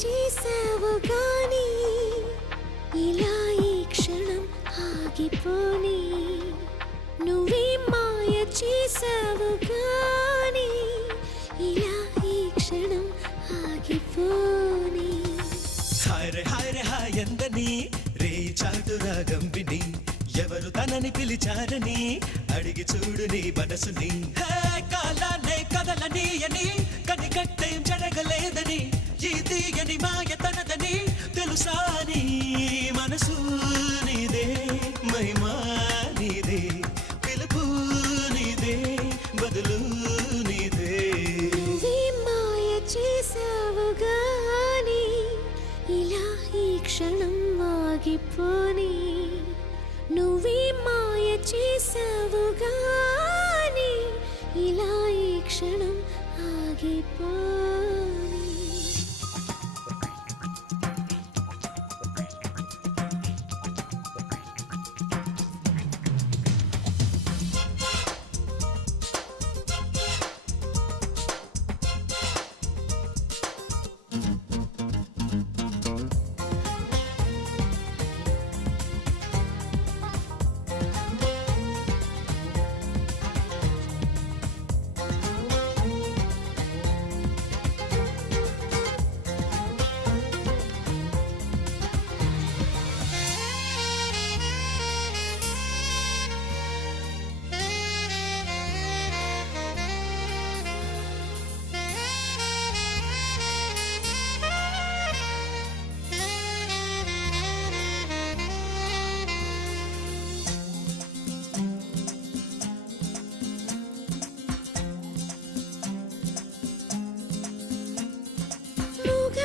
చేసావు గాని ఇలా ఈ క్షణం ఆగిపోని నువ్వే మాయ చేసావు గాని ఇలా ఈ క్షణం ఆగిపోని హాయ్ హాయ్ హాయ్ ఎందని రే చాటు రాగం విని ఎవరు తనని పిలిచారని అడిగి చూడు నీ మనసుని కాలానే కదలని అని కనికట్టేం జరగలేదని ఈ తీయని మాయ తనదని తెలుసా నీ మనసు నీదే మహిమా నీదే పిలుపు నీదే బదులు నీదే నువ్వే మాయ చేసావు గాని ఇలా ఈ క్షణం ఆగిపోని నువ్వే మాయ చేసావు గాని ఇలా ఈ క్షణం ఆగిపోని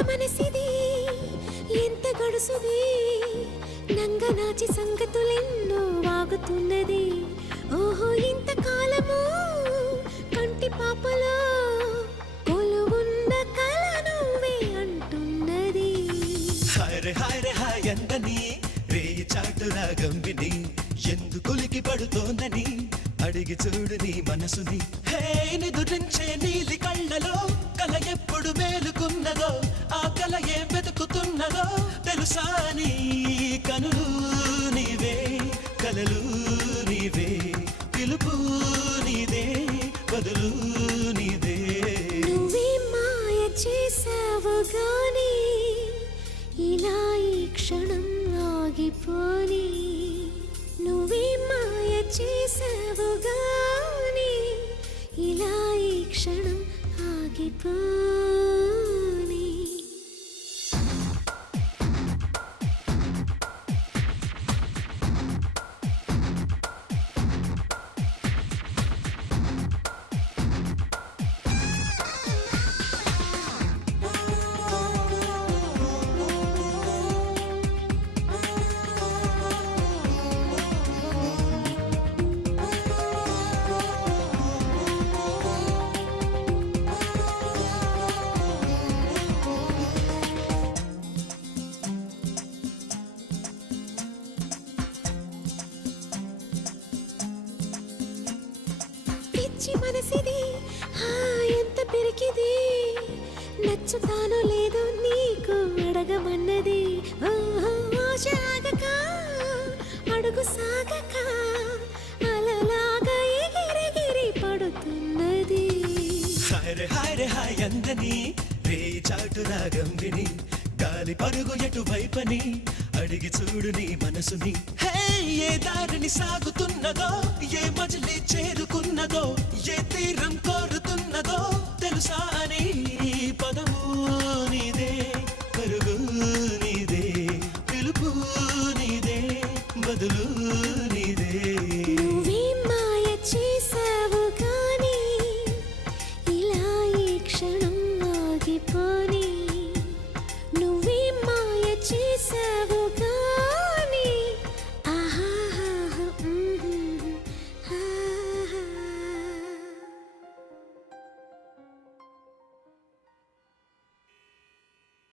మనసిది ఎంత గడుసుది నంగనాచి సంగతులెన్నో వాగుతున్నది ఓహో ఇంతకాలము కంటి పాపలో కొలువున్న కల నువ్వే అంటున్నది హాయ్ హాయ్ ఎందని రే చాటు రాగం విని ఎందుకొలికి పడుతోందని అడిగి చూడు నీ మనసుని నిదురించే నీలి కళ్ళలో కల ఎప్పుడు మేలుకున్నదో ఆ కల ఏం వెతుకుతున్నదో తెలుసా నీ కనులు నీవే కలలు నీవే పిలుపు నీదే బదులు నీదే నువ్వే మాయ చేసావు గాని ఇలా ఈ క్షణం ఆగిపోని నువ్వే మాయ చేసావు గాని ఇలా ఈ క్షణం ఆగిపోని మనసిది ఎంత పెరికిది నచ్చుతానో లేదో నీకు అడగమన్నది ఆశ ఆగక అడుగు సాగక అలలాగా ఎగిరెగిరి పడుతున్నది హాయ్ అందని రే చాటు రాగం విని గాలి పరుగు ఎటువైపని అడిగి చూడు నీ మనసుని ఏ దారిని సాగుతున్నదో ఏ మజిలీ చేరుకున్నదో ఏ తీరం కోరుతున్నదో తెలుసా నీ పదము నీదే